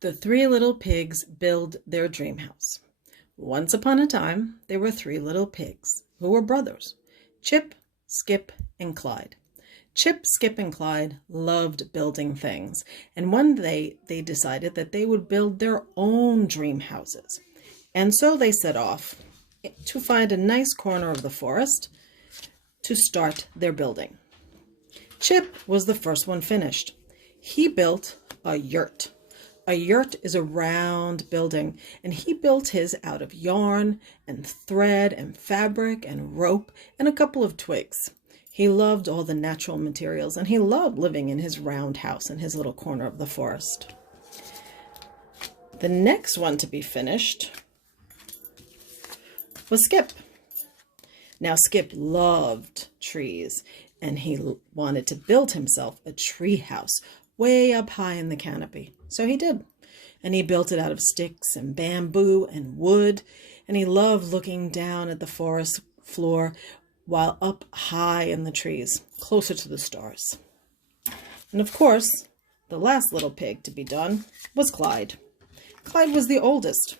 The three little pigs build their dream house. Once upon a time, there were three little pigs who were brothers, Chip, Skip, and Clyde. Chip, Skip, and Clyde loved building things, and one day they decided that they would build their own dream houses. And so they set off to find a nice corner of the forest to start their building. Chip was the first one finished. He built a yurt. A yurt is a round building, and he built his out of yarn and thread and fabric and rope and a couple of twigs. He loved all the natural materials, and he loved living in his round house in his little corner of the forest. The next one to be finished was Skip. Now, Skip loved trees, and he wanted to build himself a tree house way up high in the canopy. So he did. And he built it out of sticks and bamboo and wood. And he loved looking down at the forest floor while up high in the trees, closer to the stars. And of course, the last little pig to be done was Clyde. Clyde was the oldest,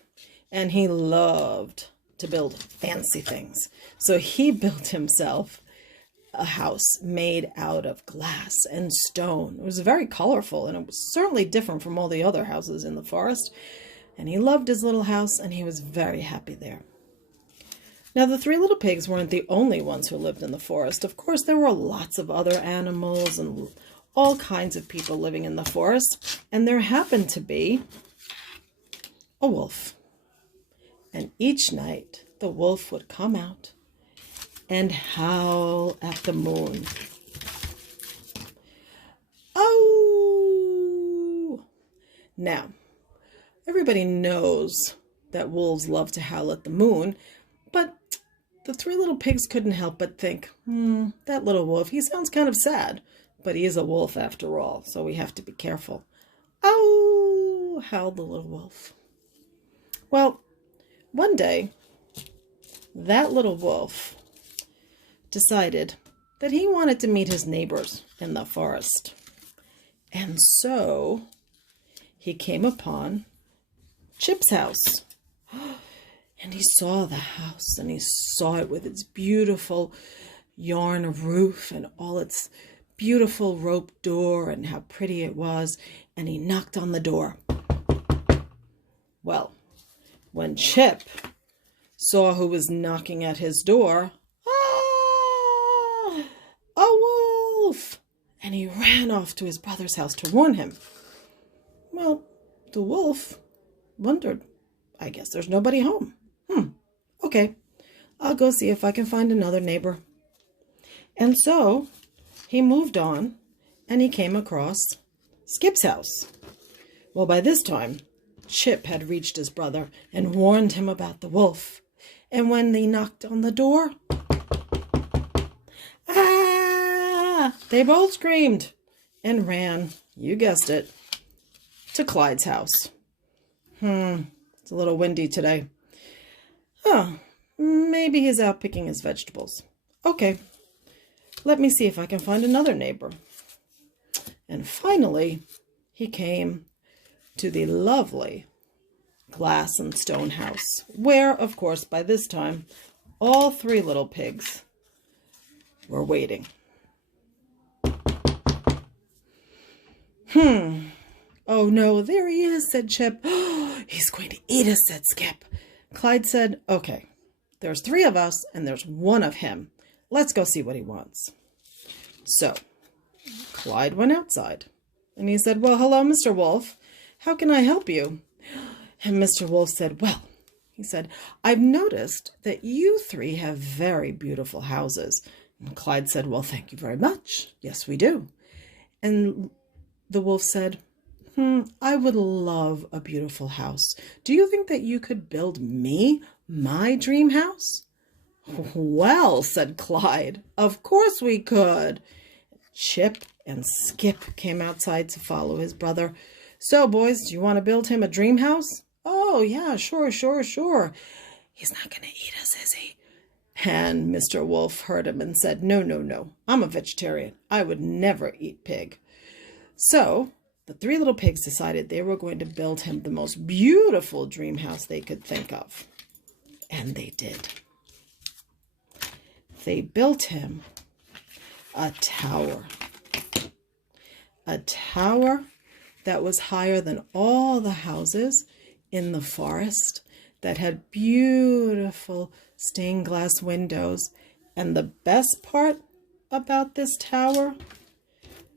and he loved to build fancy things. So he built himself a house made out of glass and stone. It was very colorful, and it was certainly different from all the other houses in the forest. And he loved his little house, and he was very happy there. Now, the three little pigs weren't the only ones who lived in the forest. Of course, there were lots of other animals and all kinds of people living in the forest. And there happened to be a wolf. And each night, the wolf would come out and howl at the moon. Oh! Now, everybody knows that wolves love to howl at the moon, but the three little pigs couldn't help but think, that little wolf, he sounds kind of sad, but he is a wolf after all, so we have to be careful. Oh! Howled the little wolf. Well, one day, that little wolf decided that he wanted to meet his neighbors in the forest. And so he came upon Chip's house. And he saw the house, and he saw it with its beautiful yarn roof and all its beautiful rope door and how pretty it was. And he knocked on the door. Well, when Chip saw who was knocking at his door, a wolf! And he ran off to his brother's house to warn him. Well, the wolf wondered, I guess there's nobody home. Okay, I'll go see if I can find another neighbor. And so he moved on, and he came across Skip's house. Well, by this time, Chip had reached his brother and warned him about the wolf. And when they knocked on the door, they both screamed and ran, you guessed it, to Clyde's house. It's a little windy today. Maybe he's out picking his vegetables. Okay, let me see if I can find another neighbor. And finally, he came to the lovely glass and stone house, where, of course, by this time, all three little pigs were waiting. Oh no, there he is, said Chip. He's going to eat us, said Skip. Clyde said, okay, there's three of us and there's one of him. Let's go see what he wants. So Clyde went outside and he said, well, hello, Mr. Wolf. How can I help you? And Mr. Wolf said, well, he said, I've noticed that you three have very beautiful houses. And Clyde said, well, thank you very much. Yes, we do. And the wolf said, I would love a beautiful house. Do you think that you could build me my dream house? Well, said Clyde, of course we could. Chip and Skip came outside to follow his brother. So, boys, do you want to build him a dream house? Oh, yeah, sure. He's not going to eat us, is he? And Mr. Wolf heard him and said, no. I'm a vegetarian. I would never eat pig. So the three little pigs decided they were going to build him the most beautiful dream house they could think of. And they did. They built him a tower. A tower that was higher than all the houses in the forest, that had beautiful stained glass windows. And the best part about this tower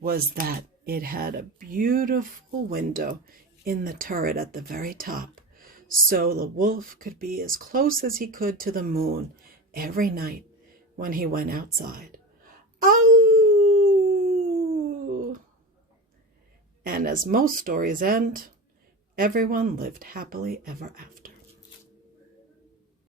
was that it had a beautiful window in the turret at the very top, so the wolf could be as close as he could to the moon every night when he went outside. Ow! And as most stories end, everyone lived happily ever after.